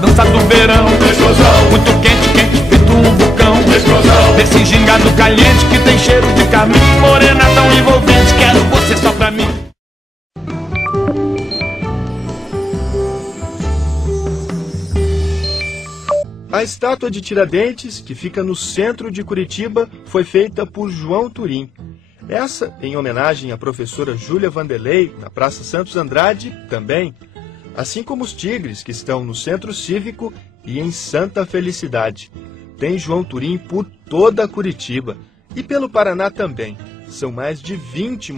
dança do verão. Explosão. Muito quente, quente, feito um vulcão. Explosão. Desse gingado caliente que tem cheiro de carmim. Morena tão envolvente, quero você só pra mim. A estátua de Tiradentes, que fica no centro de Curitiba, foi feita por João Turim. Essa, em homenagem à professora Júlia Vanderlei, na Praça Santos Andrade, também. Assim como os tigres, que estão no Centro Cívico e em Santa Felicidade. Tem João Turim por toda Curitiba e pelo Paraná também. São mais de 20.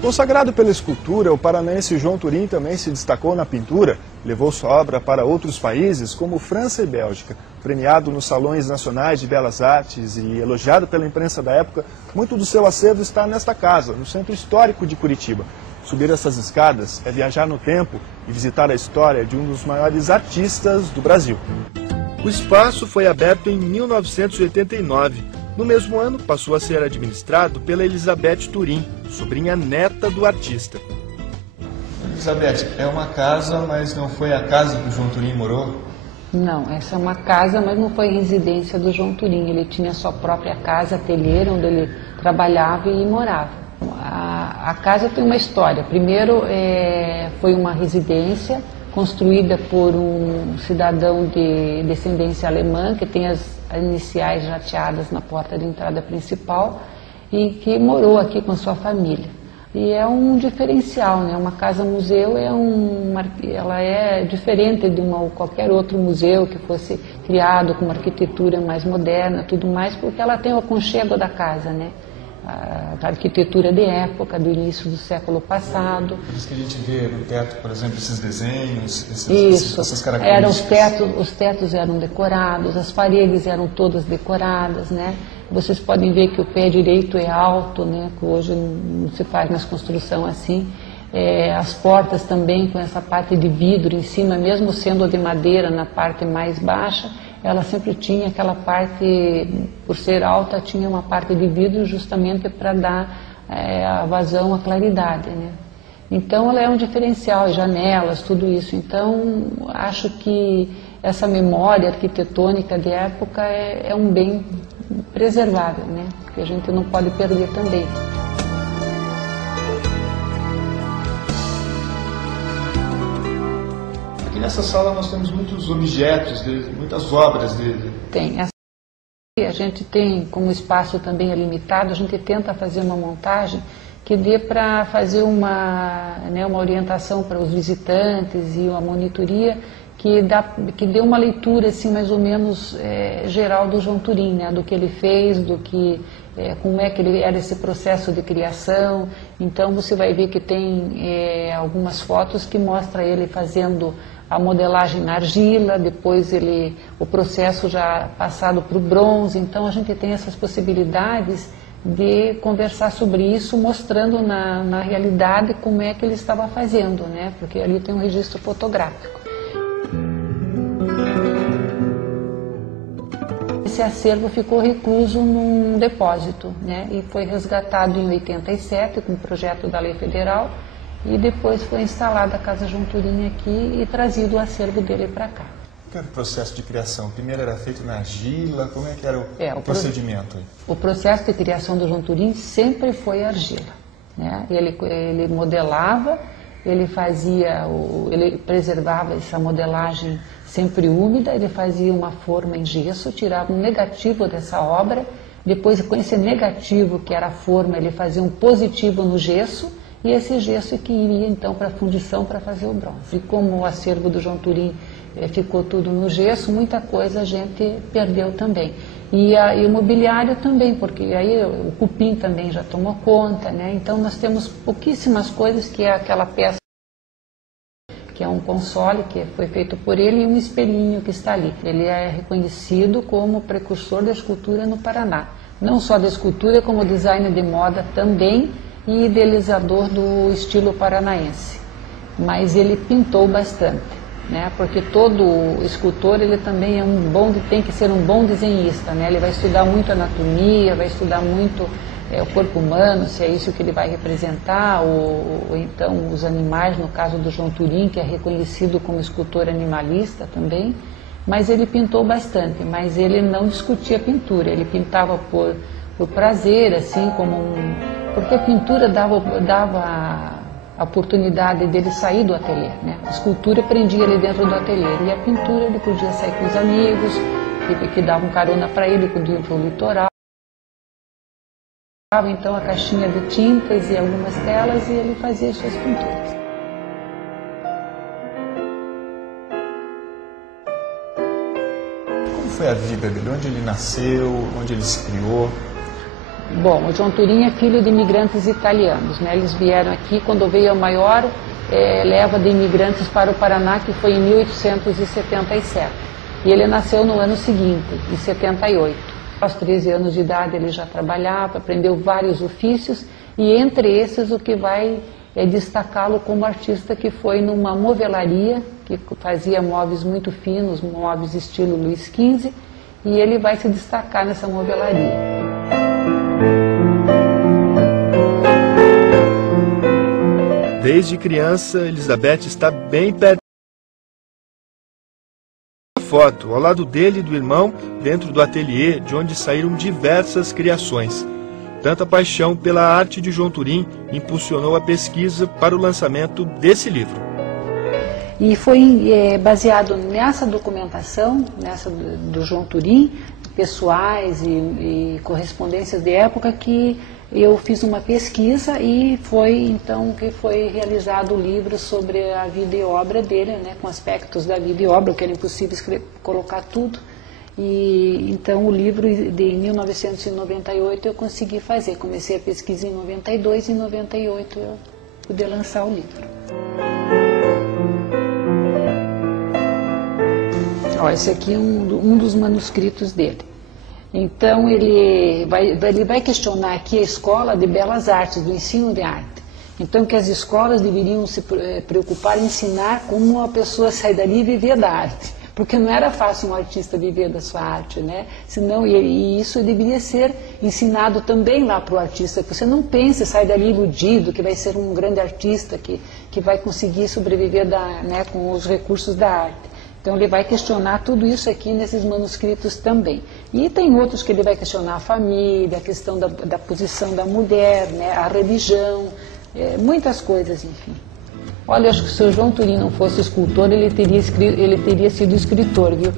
Consagrado pela escultura, o paranaense João Turim também se destacou na pintura. Levou sua obra para outros países, como França e Bélgica. Premiado nos Salões Nacionais de Belas Artes e elogiado pela imprensa da época, muito do seu acervo está nesta casa, no Centro Histórico de Curitiba. Subir essas escadas é viajar no tempo e visitar a história de um dos maiores artistas do Brasil. O espaço foi aberto em 1989. No mesmo ano, passou a ser administrado pela Elizabeth Turim, sobrinha neta do artista. Elizabeth, é uma casa, mas não foi a casa que o João Turim morou? Não, essa é uma casa, mas não foi residência do João Turim. Ele tinha sua própria casa, ateliê, onde ele trabalhava e morava. A casa tem uma história. Primeiro, foi uma residência construída por um cidadão de descendência alemã, que tem as iniciais jateadas na porta de entrada principal, e que morou aqui com sua família. E é um diferencial, né? Uma casa-museu ela é diferente de qualquer outro museu que fosse criado com uma arquitetura mais moderna, tudo mais, porque ela tem o aconchego da casa, né? A arquitetura de época, do início do século passado. Por isso que a gente vê no teto, por exemplo, esses desenhos, essas características. Os tetos eram decorados, as paredes eram todas decoradas, né? Vocês podem ver que o pé direito é alto, né? Que hoje não se faz mais construção assim. As portas também com essa parte de vidro em cima, mesmo sendo de madeira na parte mais baixa, ela sempre tinha aquela parte, por ser alta, tinha uma parte de vidro justamente para dar a vazão, a claridade, né? Então ela é um diferencial, janelas, tudo isso. Então acho que essa memória arquitetônica de época é um bem preservável, né? Que a gente não pode perder também. Aqui nessa sala nós temos muitos objetos dele, muitas obras dele. Tem. A gente tem, como o espaço também é limitado, a gente tenta fazer uma montagem que dê para fazer uma orientação para os visitantes e uma monitoria que dê uma leitura assim, mais ou menos geral do João Turim, né? Do que ele fez, como é que ele era esse processo de criação. Então você vai ver que tem algumas fotos que mostram ele fazendo a modelagem na argila, depois o processo já passado para o bronze. Então a gente tem essas possibilidades de conversar sobre isso, mostrando na realidade como é que ele estava fazendo, né? Porque ali tem um registro fotográfico. Esse acervo ficou recluso num depósito, né? E foi resgatado em 87 com o projeto da lei federal, e depois foi instalada a Casa João Turim aqui e trazido o acervo dele para cá. Qual era o processo de criação? Primeiro era feito na argila? Como é que era o procedimento? O processo de criação do João Turim sempre foi argila, né? Ele modelava, ele preservava essa modelagem sempre úmida, ele fazia uma forma em gesso, tirava um negativo dessa obra, depois com esse negativo que era a forma, ele fazia um positivo no gesso, e esse gesso que iria então para a fundição para fazer o bronze. E como o acervo do João Turim ficou tudo no gesso, muita coisa a gente perdeu também. E o mobiliário também, porque aí o cupim também já tomou conta, né? Então nós temos pouquíssimas coisas, que é aquela peça que é um console que foi feito por ele, e um espelhinho que está ali. Ele é reconhecido como precursor da escultura no Paraná. Não só da escultura, como designer de moda também, e idealizador do estilo paranaense. Mas ele pintou bastante, né? Porque todo escultor ele também tem que ser um bom desenhista, né? Ele vai estudar muito anatomia, vai estudar muito o corpo humano, se é isso que ele vai representar, ou então os animais, no caso do João Turim, que é reconhecido como escultor animalista também, mas ele pintou bastante, mas ele não discutia a pintura, ele pintava por prazer, assim, porque a pintura dava a oportunidade dele sair do ateliê, né? A escultura prendia ele dentro do ateliê, e a pintura ele podia sair com os amigos, que davam carona para ele, podia ir para o litoral. Então a caixinha de tintas e algumas telas, e ele fazia as suas pinturas. Como foi a vida dele? Onde ele nasceu? Onde ele se criou? Bom, o João Turim é filho de imigrantes italianos, né? Eles vieram aqui quando veio a maior leva de imigrantes para o Paraná, que foi em 1877. E ele nasceu no ano seguinte, em 78. Aos 13 anos de idade ele já trabalhava, aprendeu vários ofícios, e entre esses o que vai destacá-lo como artista, que foi numa movelaria, que fazia móveis muito finos, móveis estilo Luís XV, e ele vai se destacar nessa movelaria. Desde criança, Elizabeth está bem perto da foto, ao lado dele e do irmão, dentro do ateliê, de onde saíram diversas criações. Tanta paixão pela arte de João Turim impulsionou a pesquisa para o lançamento desse livro. E foi baseado nessa documentação, do João Turim, pessoais e correspondências de época, que eu fiz uma pesquisa, e foi então que foi realizado o livro sobre a vida e obra dele, né, com aspectos da vida e obra, que era impossível colocar tudo. E então o livro de 1998 eu consegui fazer. Comecei a pesquisa em 92 e em 98 eu pude lançar o livro. Ó, esse aqui é um dos manuscritos dele. Então ele vai questionar aqui a escola de belas artes, do ensino de arte. Então que as escolas deveriam se preocupar em ensinar como a pessoa sai dali e viver da arte. Porque não era fácil um artista viver da sua arte, né? Senão, e isso deveria ser ensinado também lá para o artista, que você não pense, sai dali iludido, que vai ser um grande artista, que vai conseguir sobreviver com os recursos da arte. Então ele vai questionar tudo isso aqui nesses manuscritos também. E tem outros que ele vai questionar a família, a questão da posição da mulher, né, a religião, muitas coisas, enfim. Olha, eu acho que se o João Turim não fosse escultor, ele teria sido escritor, viu?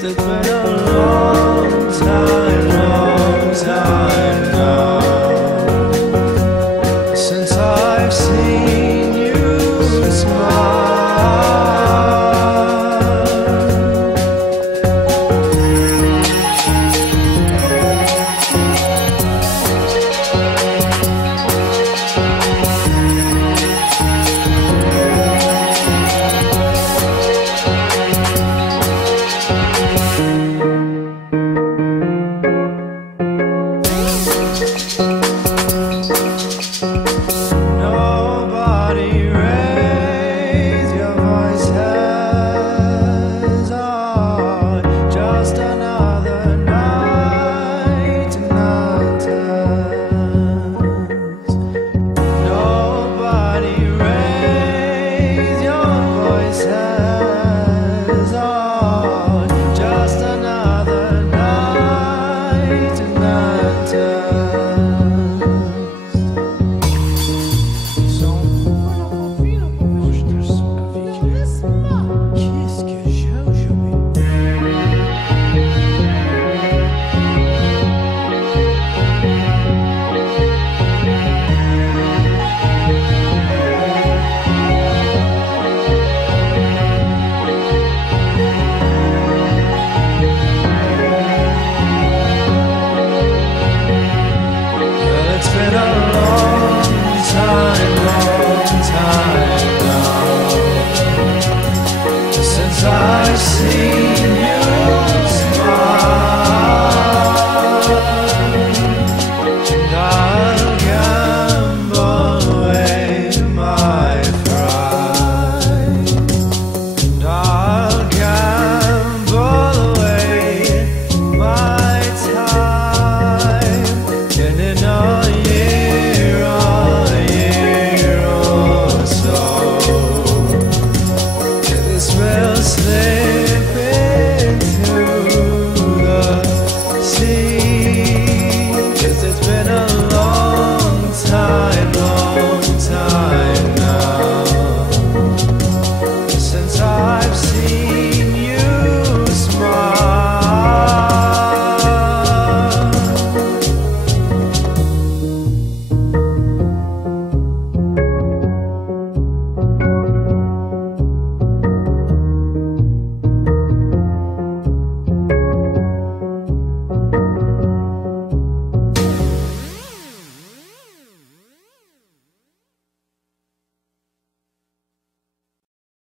It's been a long